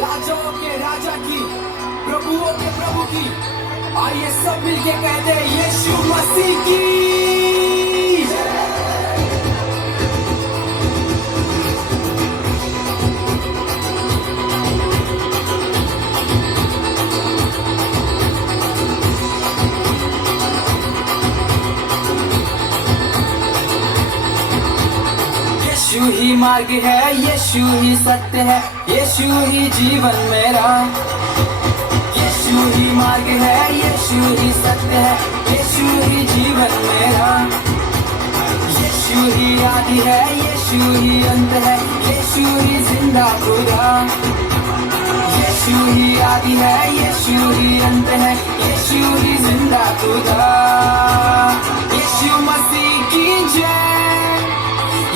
राजाओं के राजा की, प्रभुओं के प्रभु की, आइए सब मिलके कहते हैं यीशु मसीह की। यीशु ही मार्ग है, यीशु ही सत्य है, यीशु ही जीवन मेरा। यीशु ही मार्ग है, यीशु ही सत्य है, यीशु ही जीवन मेरा। यीशु ही आदि है, यीशु ही अंत है, यीशु ही जिंदा खुदा। यीशु ही आदि है, यीशु ही अंत है, यीशु ही जिंदा खुदा। यीशु मसीह की जय,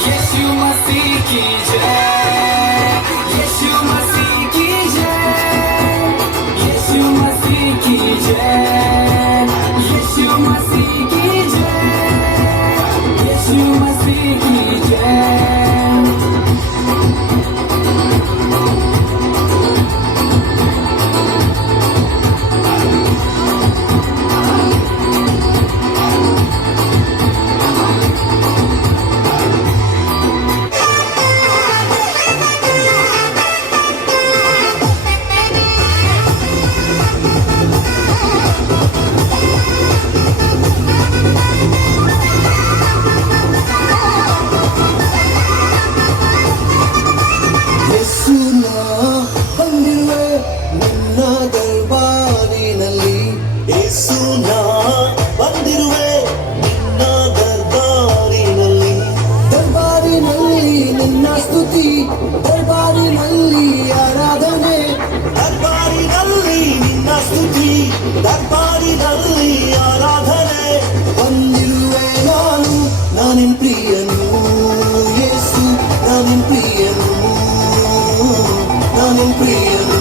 यीशु मसीह की जय, यीशु मसीह की जय, यीशु मसीह की जय, यीशु मसीह की जय, यीशु मसीह की जय। ದರ್ಬಾರಿನಲ್ಲಿ ಆರಾಧನೆ ಬಂದಿರುವೆ ನಾನಿನ್ ಪ್ರಿಯನು ಯೇಸು, ನಾನಿನ್ ಪ್ರಿಯನು, ನಾನಿನ್ ಪ್ರಿಯನು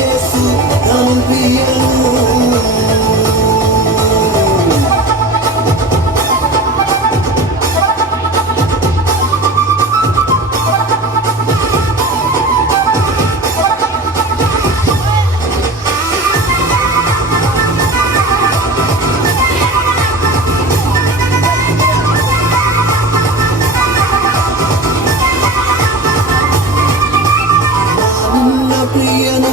ಯೇಸು, ನಾನಿನ್ ಪ್ರಿಯನು. ಪ್ರಿಯನು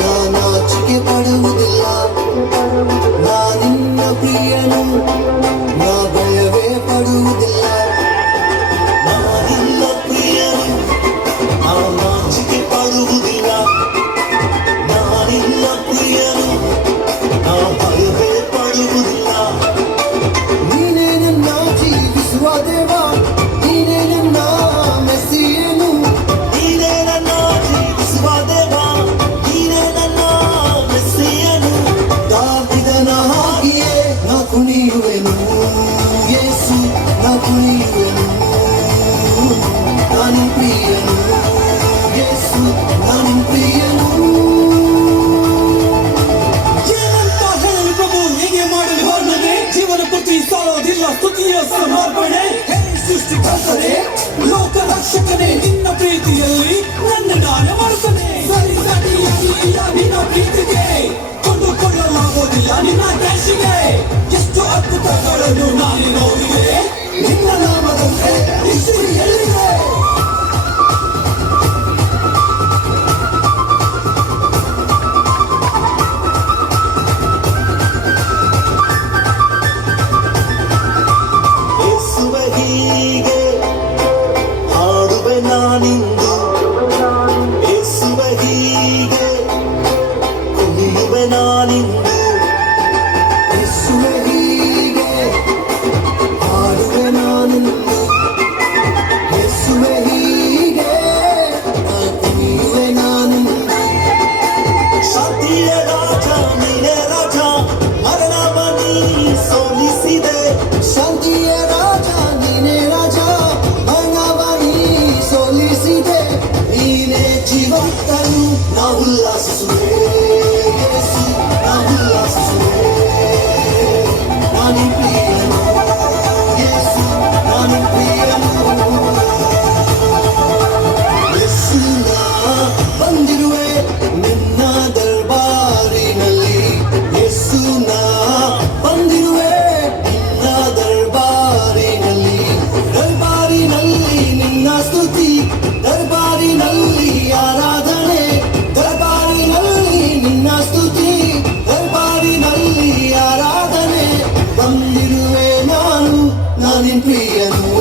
ನಾನಾಚಿಕೆ ಪಡುವುದಿಲ್ಲ, ನಾನಿನ್ನ ಪ್ರಿಯನು ನಾ ಭಯವೇ ಪಡುವುದಿಲ್ಲ. ನಾನಿನ್ನ ಪ್ರಿಯನು ನಾನಾಚಿಕೆ ಪಡುವುದಿಲ್ಲ, ನಾನಿನ್ನ ಪ್ರಿಯನು ನಾ ಭಯವೇ ಪಡುವುದಿಲ್ಲ. ನೀನೇ ನನ್ನ ಜೀವಿಸುವ ದೇವ, ನೀನೇ ನನ್ನ ಮೆಸ್ಸಿಯನು, ನೀನೇ ನನ್ನ ದೇವ, ನೀನೇ ನನ್ನ ಮೆಸ್ಸಿಯನು. ದಾವಿದನ ಹಾಗೆಯೇ ನಾ ಕುಣಿಯುವೆನು ಯೇಸು, ನಾ ಕುಣಿಯುವೆನು. ನಾನಿನ್ ಪ್ರಿಯನು ಯೇಸು, ನಾನಿನ್ ಪ್ರಿಯನು. ಏನಂತ ಹೇಳಲು ಪ್ರಭು, ಹೇಗೆ ಮಾಡಲು ವರ್ಣನೆ, ಜೀವನ ಪೃಥ್ವಿ ಸಾಲೋದಿಲ್ಲ ಸ್ತುತಿಯ ಸಮರ್ಪಣೆ. ಹೇ ಸೃಷ್ಟಿಕರ್ತನೇ, ಲೋಕ ರಕ್ಷಕನೇ, ನಿನ್ನ ಪ್ರೀತಿಯಲ್ಲಿ ನನ್ನ ನಾನೇ ಮಾಡ್ತಾನೆ. ಸರಿ ಸರಿಯಾಗಿ ಇಲ್ಲ ನಿನ್ನ ಪ್ರೀತಿಗೆ, ಕೊಂಡುಕೊಳ್ಳಲಾಗೋದಿಲ್ಲ ನಿನ್ನ ಕ್ಯಾಶಿಗೆ. ಎಷ್ಟು ಅದ್ಭುತಗಳನ್ನು ನಾನು ನೋಡಿದೆ, ನಿನ್ನ ನಾಮದಂತೆ ಇಷ್ಟು ಎಲ್ಲಿದೆ. ಯೇಸುವೆ ಹೀಗೆ ಹಾಡುವೆ ನಾನಿಂದು, ಯೇಸುವೆ ಹೀಗೆ ಕುಣಿಯುವೆ ನಾನಿಂದು. ಯೇಸುವೆ ಹೀಗೆ ಹಾಡುವೆ ನಾನಿಂದು, ಯೇಸುವೆ ಹೀಗೆ ಕುಣಿಯುವೆ ನಾನಿಂದು. ಶಾಂತಿಯ ರಾಜ ನೀನೇ ರಾಜ, ಮರಣವನ್ನಿ ಸೋಲಿಸಿದೆ. ಶಾಂತಿಯ ರಾಜ ನೀನೇ ರಾಜ, ಮರಣವನ್ನಿ ಸೋಲಿಸಿದೆ. ನೀನೇ ಜೀವಂತನು, ನಾ ಉಲ್ಲಾಸಿಸುವೆ ಯೇಸು, ನಾ ಉಲ್ಲಾಸಿಸುವೆ. ನಾನಿನ್ ಪ್ರಿಯನು ಯೇಸು, ನಾನಿನ್ ಪ್ರಿಯನು. ಯೇಸು ನಾ ಬಂದ ಪ್ರಿಯನು